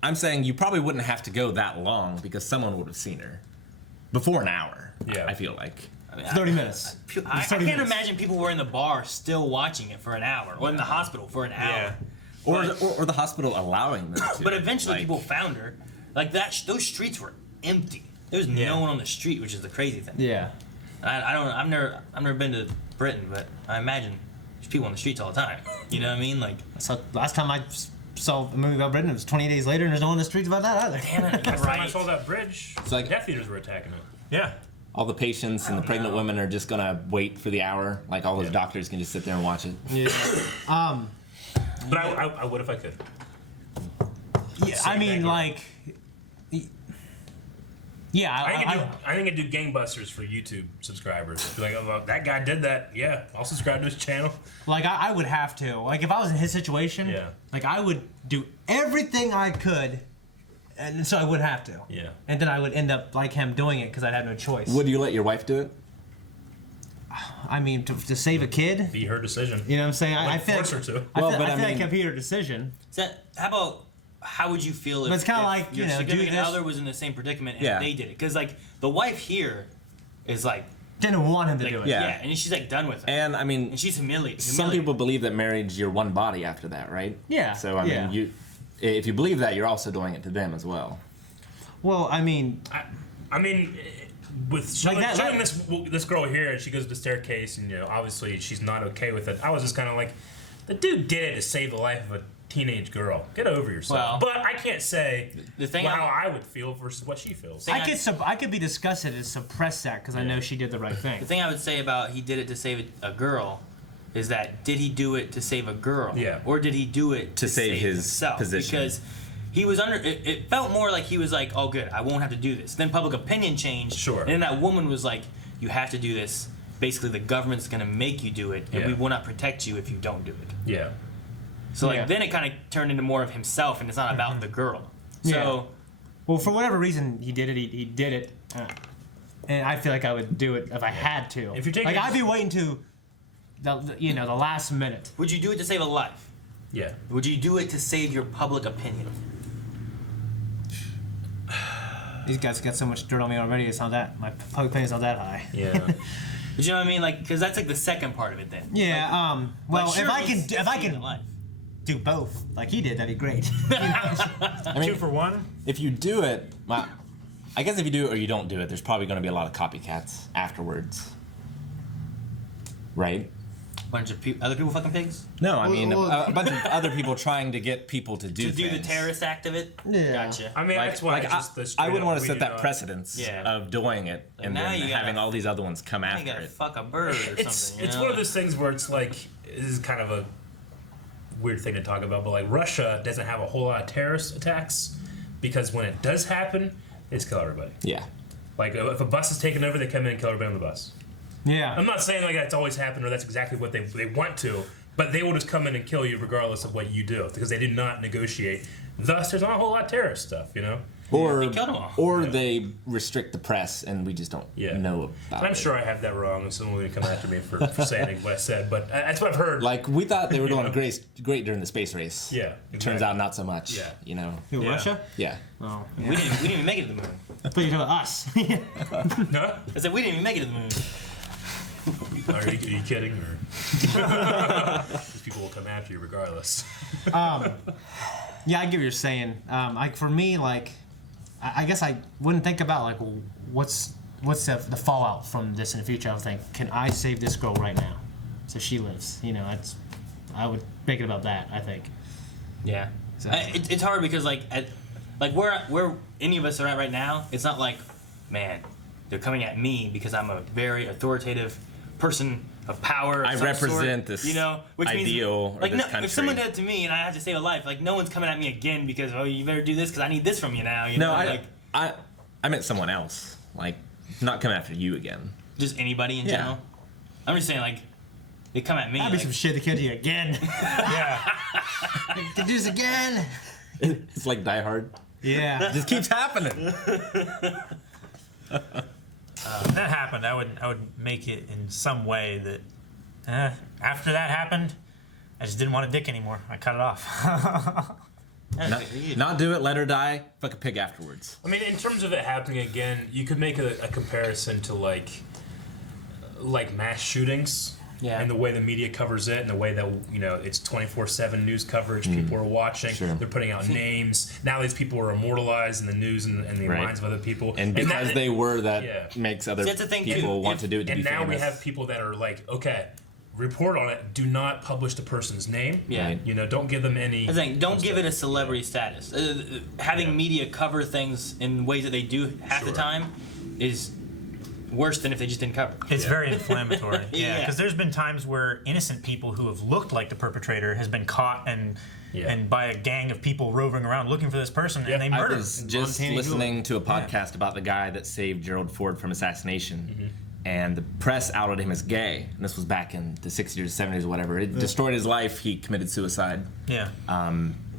I'm saying you probably wouldn't have to go that long because someone would have seen her. Before an hour, I feel like. 30 minutes. I can't imagine people were in the bar still watching it for an hour, or in the hospital for an hour. Or the hospital allowing them to. But eventually people found her. Like those streets were empty. There was no one on the street, which is the crazy thing. Yeah. I've never been to Britain, but I imagine there's people on the streets all the time. You know what I mean? Like, so last time I saw a movie about Britain, it was 20 days later, and there's no one on the streets about that either. Damn it! Last time I saw that bridge, it's like Death Eaters were attacking it. Yeah. All the patients and the pregnant women are just gonna wait for the hour. Like all those doctors can just sit there and watch it. Yeah. But I would if I could. Yeah. I mean, like. Yeah. I think I'd do gangbusters for YouTube subscribers. Be like, oh, that guy did that. Yeah, I'll subscribe to his channel. Like I would have to. Like if I was in his situation. Like I would do everything I could. And so I would have to. Yeah. And then I would end up like him doing it because I'd have no choice. Would you let your wife do it? I mean, to save a kid. Be her decision. You know what I'm saying? I feel force her to. I feel like it can be her decision. How would you feel But it's kinda like, your you know, significant do this- other was in the same predicament and they did it? Because like the wife here is like didn't want him to do it. Yeah, and she's like done with it. And I mean, and she's humiliated. Some people believe that marriage, you're one body after that, right? Yeah. So I mean, if you believe that, you're also doing it to them as well. Well, I mean, with showing this girl here, and she goes to the staircase, and obviously she's not okay with it. I was just kind of like, the dude did it to save the life of a teenage girl. Get over yourself. But I can't say how I would feel versus what she feels. I could be disgusted and suppress that because I know she did the right thing. The thing I would say about he did it to save a girl is that did he do it to save a girl? Yeah. Or did he do it to save himself? Position. Because he was it felt more like he was like, oh good, I won't have to do this. Then public opinion changed. Sure. And then that woman was like, you have to do this. Basically the government's gonna make you do it, and we will not protect you if you don't do it. Yeah. So then it kind of turned into more of himself, and it's not about the girl. So, well, for whatever reason he did it, he did it, and I feel like I would do it if I had to. If you're taking I'd be waiting to the last minute. Would you do it to save a life? Yeah. Would you do it to save your public opinion? These guys got so much dirt on me already. It's not that my public opinion's not that high. Yeah. But you know what I mean? Like, because that's like the second part of it. Then. Yeah. Well, sure, if I can do both like he did, that'd be great. I mean, 2 for 1. If you do it, I guess if you do it or you don't do it, there's probably going to be a lot of copycats afterwards, right? Bunch of other people fucking pigs? No, I mean a bunch of other people trying to get people to do the things. terrorist act of it. Yeah. Gotcha. I mean, that's why I wouldn't want to set that precedence of doing it and now then you having all these other ones come after you gotta it. fuck a bird or something. It's one of those things where it's like, this is kind of a weird thing to talk about, but like Russia doesn't have a whole lot of terrorist attacks because when it does happen, they just kill everybody. Yeah. Like if a bus is taken over, they come in and kill everybody on the bus. Yeah. I'm not saying like that's always happened or that's exactly what they want to, but they will just come in and kill you regardless of what you do because they did not negotiate. Thus, there's not a whole lot of terrorist stuff, Or they restrict the press and we just don't know about and I'm it. sure I have that wrong and someone will come after me for saying what I said, but that's what I've heard. Like, we thought they were doing great during the space race. Yeah, It turns out not so much. Yeah. Who, Russia? Yeah. Oh, yeah. We didn't even make it to the moon. I thought you were talking us. No? I said we didn't even make it to the moon. Are you kidding? Or these people will come after you regardless. Yeah, I get what you're saying. Like for me, like I guess I wouldn't think about like what's the fallout from this in the future. I would think, can I save this girl right now, so she lives? I would make it about that. I think. Yeah. So. It's hard because like where any of us are at right now, it's not like, man, they're coming at me because I'm a very authoritative person of power. I represent this which ideal means, like, or this country. If someone did it to me and I had to save a life, like no one's coming at me again because you better do this because I need this from you now. I meant someone else, like not coming after you again. Just anybody in general. I'm just saying like they come at me. That'd be some shit to kill you again. Yeah. To do this again. It's like Die Hard. Yeah. It just keeps happening. If that happened, I would make it in some way that after that happened, I just didn't want a dick anymore. I cut it off. Not do it, let her die, fuck a pig afterwards. I mean, in terms of it happening again, you could make a comparison to like mass shootings. Yeah. And the way the media covers it, and the way that it's 24/7 news coverage. People are watching. Sure. They're putting out names. Now these people are immortalized in the news and the minds of other people. And because they were, that makes other people want to do it. And now we have people that are like, okay, report on it. Do not publish the person's name. Yeah. Don't give them any. I think don't give it a celebrity status. Having media cover things in ways that they do half the time is worse than if they just didn't cover. It's very inflammatory. Yeah, because there's been times where innocent people who have looked like the perpetrator has been caught and by a gang of people roving around looking for this person, and they murdered. I was just listening to a podcast about the guy that saved Gerald Ford from assassination, and the press outed him as gay. And this was back in the 60s or 70s or whatever. It destroyed his life. He committed suicide. Yeah.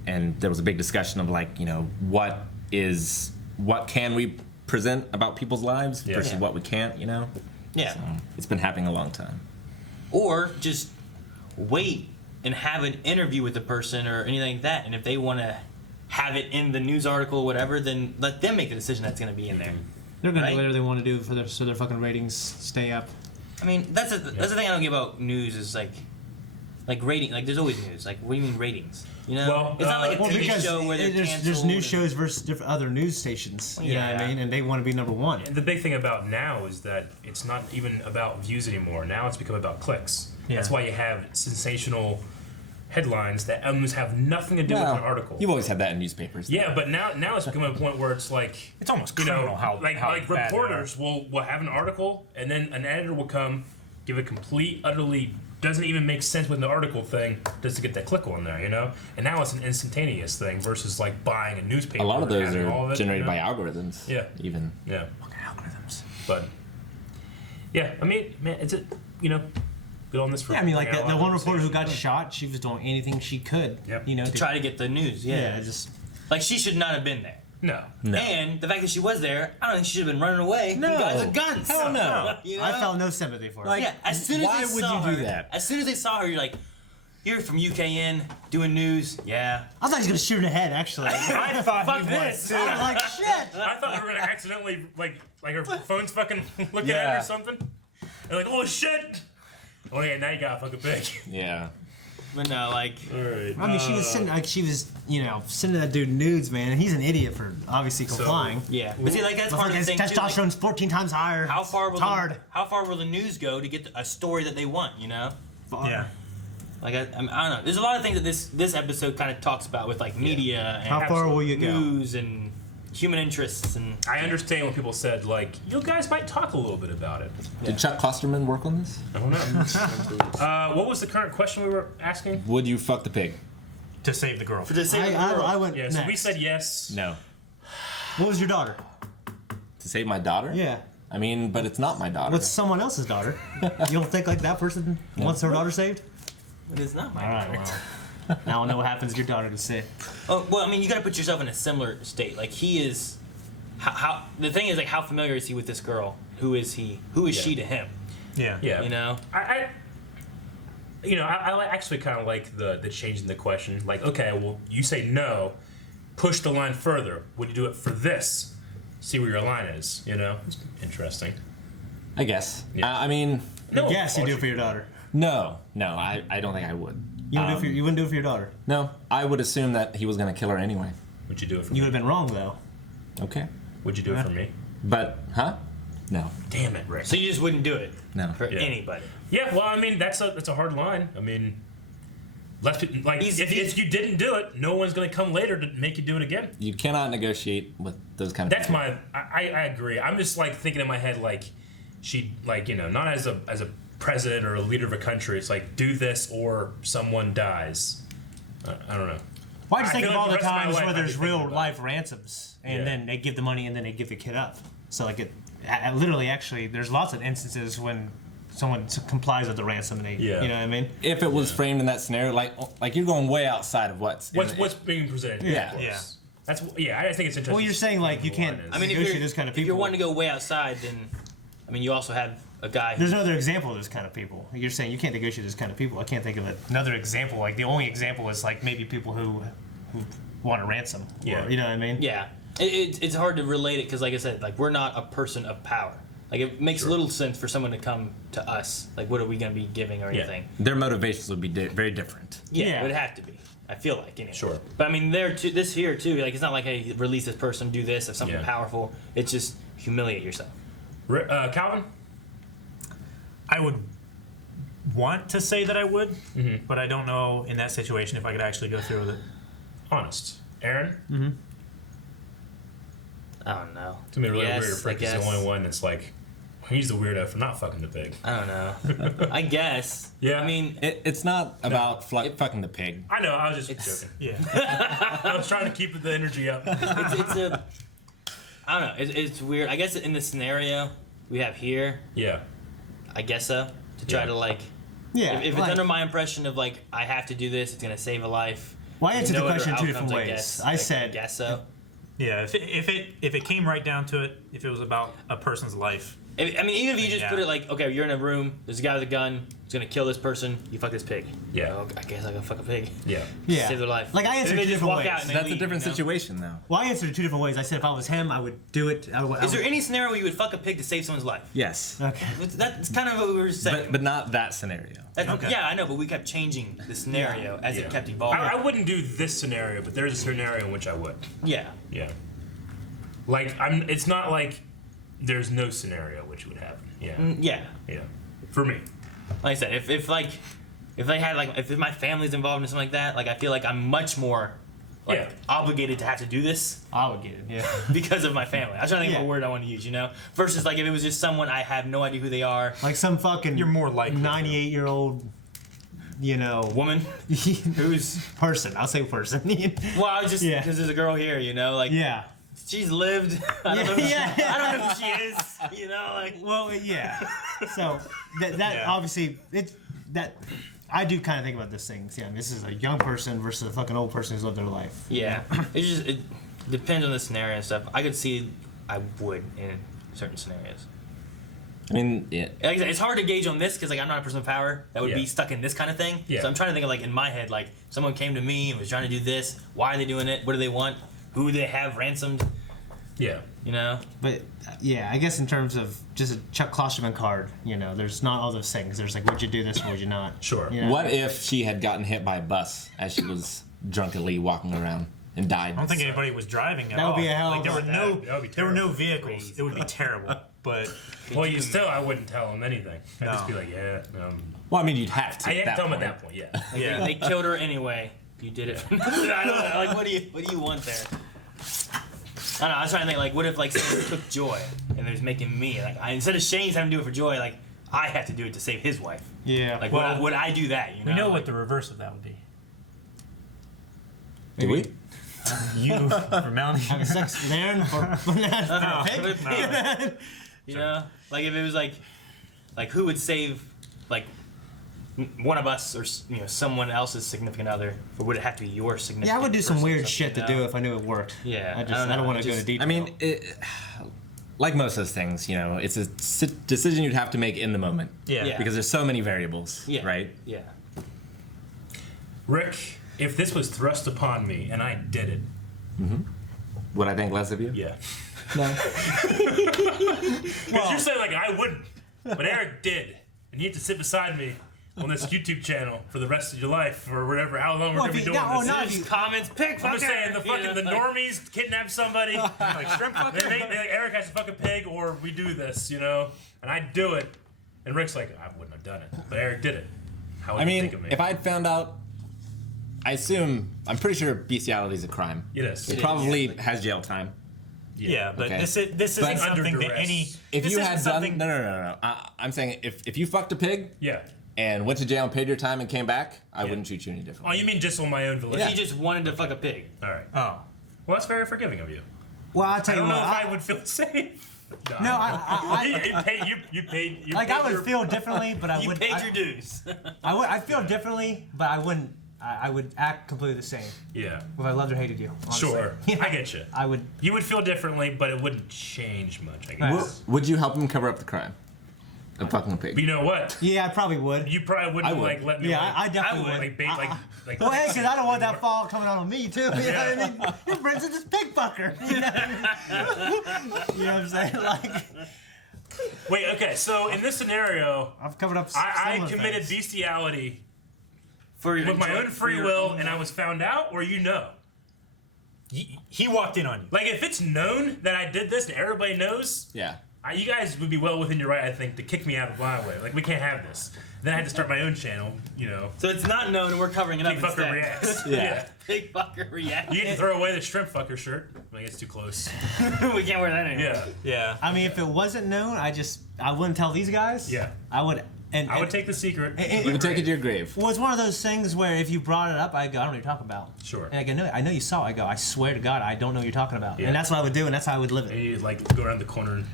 And there was a big discussion of like, what can we present about people's lives versus what we can't, Yeah. So it's been happening a long time. Or just wait and have an interview with the person or anything like that. And if they want to have it in the news article or whatever, then let them make the decision that's going to be in there. They're going to do whatever they want to do for so their fucking ratings stay up. I mean, that's the thing I don't get about news is like rating. Like, there's always news. Like, what do you mean ratings? You know, well, it's not like a TV show where there's news shows versus different other news stations. You know what I mean? And they want to be number one. And the big thing about now is that it's not even about views anymore. Now it's become about clicks. Yeah. That's why you have sensational headlines that almost have nothing to do with an article. You've always had that in newspapers. Yeah, but now it's becoming a point where it's like it's almost criminal how reporters will have an article and then an editor will come give a complete, utterly doesn't even make sense with the article thing just to get that click on there, you know? And now it's an instantaneous thing versus like buying a newspaper. A lot of those are generated by algorithms. algorithms. Yeah. Even. Yeah. Fucking algorithms. But yeah, I mean, man, it's good on this for. Yeah, I mean, like the one reporter who got shot, she was doing anything she could, you know, to try to get the news. Yeah, just like she should not have been there. No. And the fact that she was there, I don't think she should have been running away. No. From guys with guns. Hell no. You know? I felt no sympathy for her. Like, yeah, as soon as why they would saw you do her, that? As soon as they saw her, you're like, you're from UKN doing news. Yeah. I thought he was gonna shoot her in the head. Actually, I thought fuck he this. was too. I was like, shit. I thought we were gonna accidentally like her phone's fucking looking at her or something. And like, oh shit. Oh yeah, now you got fucking big. Yeah. But no, like. All right. I mean, she was sending that dude nudes, man, and he's an idiot for obviously complying. Yeah, but see, like that's part of the thing too. Testosterone's 14 times higher. How far will the news go to get a story that they want? You know. Yeah. Like I don't know. There's a lot of things that this episode kind of talks about with like media and how far will you go? News and human interests and. I understand when people said like, you guys might talk a little bit about it. Did Chuck Klosterman work on this? I don't know. What was the current question we were asking? Would you fuck the pig? To save the girl. To save the girl. I went. Yes, we said yes. No. What was your daughter? To save my daughter? Yeah. I mean, but it's not my daughter. What's someone else's daughter? You don't think like that person wants her daughter saved? It is not my daughter. Well, now I know what happens to your daughter to say. Oh well, I mean, you got to put yourself in a similar state. Like he is. How the thing is, like, how familiar is he with this girl? Who is he? Who is she to him? Yeah. Yeah. You know. I actually kind of like the change in the question. Like, okay, well, you say no, push the line further. Would you do it for this? See where your line is. You know, it's interesting. I guess. Yeah. I mean. No. Yes, you do it for your daughter. No, I don't think I would. You wouldn't do it for your daughter. No, I would assume that he was gonna kill her anyway. Would you do it for me? me? You would have been wrong though. Okay. Would you do it for me? But, huh? No. Damn it, Rick. So you just wouldn't do it? No. For anybody? Yeah, well, I mean, that's a hard line. I mean, if you didn't do it, no one's going to come later to make you do it again. You cannot negotiate with those kind of people. I agree. I'm just, like, thinking in my head, like, not as a president or a leader of a country. It's like, do this or someone dies. I don't know. Well, I just think of all the times where there's real life ransoms, and then they give the money and then they give the kid up. So like literally, actually, there's lots of instances when someone complies with the ransom and they, you know what I mean? If it was framed in that scenario, like you're going way outside of what's being presented. Yeah. I just think it's interesting. Well, you're saying like you can't. I mean, negotiate this kind of people. If you're wanting to go way outside, then I mean, you also have a guy. There's another example of this kind of people. You're saying you can't negotiate this kind of people. I can't think of another example. Like the only example is like maybe people who want a ransom. Yeah. Or, you know what I mean? Yeah. It's hard to relate it because, like I said, like we're not a person of power. Like it makes little sense for someone to come to us. Like, what are we going to be giving or anything? Their motivations would be very different. Yeah, it would have to be. I feel like anyway. Sure. But I mean, this here too. Like, it's not like, hey, release this person, do this, if something powerful. It's just humiliate yourself. Calvin? I would want to say that I would, but I don't know in that situation if I could actually go through with it. Honest. Aaron? Mm-hmm. I don't know. To me, really weird. Frank is the only one that's like, he's the weirdo for not fucking the pig. I don't know. I guess. Yeah. I mean, it's not about fucking the pig. I know. I was just joking. Yeah. I was trying to keep the energy up. I don't know. It's weird. I guess in the scenario we have here. Yeah. I guess so. To try to like. Yeah. If it's under my impression of like I have to do this, it's gonna save a life. Well, I answered the question in two different ways. I said. I guess so. Yeah, if it came right down to it, if it was about a person's life, I mean, even if you just put it like, okay, you're in a room, there's a guy with a gun, he's gonna kill this person, you fuck this pig. Yeah. Well, I guess I gotta fuck a pig. Yeah. Save their life. Like I answered They two just different walk ways. out and they That's a leave, different you know? situation, though. Well, I answered it 2 different ways. I said if I was him, I would do it. Is there any scenario where you would fuck a pig to save someone's life? Yes. Okay. That's kind of what we were saying. But not that scenario. Yeah, I know, but we kept changing the scenario as it kept evolving. I wouldn't do this scenario, but there's a scenario in which I would. Yeah. Yeah. Like it's not like there's no scenario which would happen. Yeah. Yeah. Yeah. For me. Like I said, if they had like if my family's involved in something like that, like I feel like I'm much more obligated to have to do this. Obligated, yeah. Because of my family. I was trying to think of a word I want to use, you know? Versus like if it was just someone I have no idea who they are. Like some fucking You're more likely 98-year-old, you know, woman who's person. I'll say person. Well, I was just because there's a girl here, you know, like she's lived. I don't know. I don't know who she is. You know, like So that obviously it's that. I do kind of think about this thing. Yeah, this is a young person versus a fucking old person who's lived their life. Yeah, it depends on the scenario and stuff. I could see I would in certain scenarios. I mean, Like I said, it's hard to gauge on this because like I'm not a person of power that would be stuck in this kind of thing. Yeah. So I'm trying to think of like in my head, like someone came to me and was trying to do this. Why are they doing it? What do they want? Who do they have ransomed? Yeah. You know. But yeah, I guess in terms of just a Chuck Klosterman card, you know, there's not all those things. There's like, would you do this or would you not? Sure. You know? What if she had gotten hit by a bus as she was drunkenly walking around and died? I don't think anybody was driving at That would all. be a hell like of there a- were no vehicles. It would be terrible. But Well, I wouldn't tell them anything. I'd just be like, Well, I mean, you'd have to. I didn't tell them at that point. Yeah. They killed her anyway. You did it. I don't know. Like, what do you want there? I don't know. I was trying to think, like, what if, like, someone took Joy and they're making me, like, instead of Shane's having to do it for Joy, like, I have to do it to save his wife. Yeah. Like, Well, would I do that, you know? we know like, what the reverse of that would be. Do we? You for Melanie having sex with Aaron for a pig? No. You know? Like, if it was, like who would save, like, one of us or, you know, someone else's significant other? Or would it have to be your significant Yeah, I would do some person or weird something, shit you to know? do if I knew it worked. Yeah. I don't want to go into detail. I mean, like most of those things, you know, it's a decision you'd have to make in the moment. Yeah. Because there's so many variables, right? Yeah. Rick, if this was thrust upon me and I did it, would I think less of you? Yeah. No. Because you're saying like I wouldn't, but Eric did, and you have to sit beside me on this YouTube channel for the rest of your life or whatever. How long we're gonna be doing this? Comments, pick. I'm just saying the normies kidnap somebody, like shrimp fucker. Eric has to fuck a pig, or we do this, you know, and I do it, and Rick's like, I wouldn't have done it, but Eric did it. How would I you mean, think of me? if I'd found out, I'm pretty sure bestiality is a crime. It is. It probably has jail time. Yeah, but Okay. this isn't something that any. If this you isn't had something, done no, I'm saying if you fucked a pig, and went to jail and paid your time and came back, I wouldn't treat you any differently. Oh, you mean just on my own volition? If he just wanted to fuck a pig. All right. Oh. Well, that's very forgiving of you. Well, I'll tell I you don't know what. if I would feel the same. No, you paid. I would feel differently, but I You would. paid your dues. I feel differently, but I wouldn't. I would act completely the same. Yeah. If I loved or hated you. Honestly. Sure. I get you. I would. You would feel differently, but it wouldn't change much, I guess. Would you help him cover up the crime of fucking a pig? But you know what? Yeah, I probably would. You probably wouldn't I would. like let me. Yeah, like, I definitely would. Like bait, like. Well, hey, because I don't want that fall coming out on me too. You know what I mean? It brings in this pig fucker. You know what I'm saying? Like. Wait. Okay. So in this scenario, I've covered up. I committed bestiality with my own free will, and I was found out, or you know. He walked in on you. Like if it's known that I did this and everybody knows, Yeah. you guys would be well within your right, I think, to kick me out of my way. Like we can't have this. Then I had to start my own channel, you know. So it's not known and we're covering it up Pig fucker instead. reacts. Yeah. Pig fucker reacts. You can throw away the shrimp fucker shirt. Like it's too close. We can't wear that anymore. Yeah. Yeah. I mean, if it wasn't known, I wouldn't tell these guys. Yeah. I would. And I would take the secret. You would take it to your grave. Well, it's one of those things where if you brought it up, I go, I don't know what you're talking about. Sure. And I go, no, I know you saw it. I go, I swear to God, I don't know what you're talking about. Yeah. And that's what I would do, and that's how I would live And it. you like go around the corner and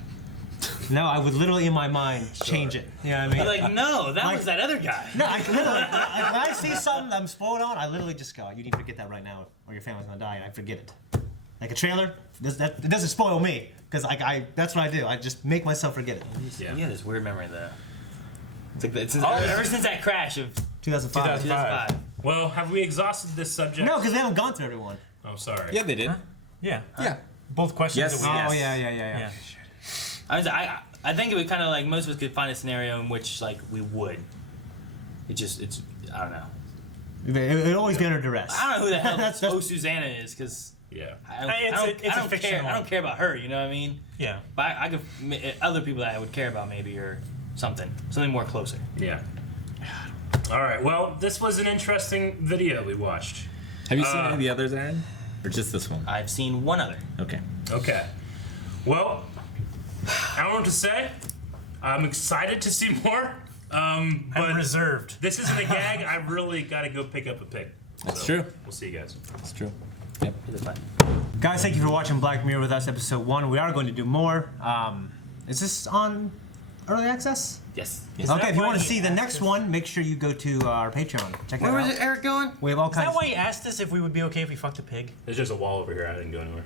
No, I would literally in my mind change it. You know what I mean? You're like, no, that Like- was that other guy. No, I literally, when I see something I'm spoiled on, I literally just go, you need to forget that right now, or your family's gonna die, and I forget it. like a trailer, it doesn't spoil me because that's what I do. I just make myself forget it. Yeah, this weird memory though. It's like ever since that crash of 2005. Well, have we exhausted this subject? No, because they haven't gone through everyone. Oh, sorry. Yeah, they did. Yeah. Yeah. Both questions. Yes. That we Yeah. I think it would kind of like most of us could find a scenario in which like we would. It's I don't know. It would always be under duress. I don't know who the hell Susanna is because I don't care about her. You know what I mean? Yeah. But I could other people that I would care about maybe or something more closer. Yeah. All right. Well, this was an interesting video we watched. Have you seen any of the others, Aaron, or just this one? I've seen one other. Okay. Okay. Well, I don't know what to say. I'm excited to see more. But I'm reserved. This isn't a gag. I really got to go pick up a pig. That's true. We'll see you guys. That's true. Yep. Guys, thank you for watching Black Mirror with us, episode 1. We are going to do more. Is this on early access? Yes. Okay, if you want to see the next one, make sure you go to our Patreon. Check that out. Where was Eric going? We have all Is kinds. that why he asked us if we would be okay if we fucked a pig? There's just a wall over here. I didn't go anywhere.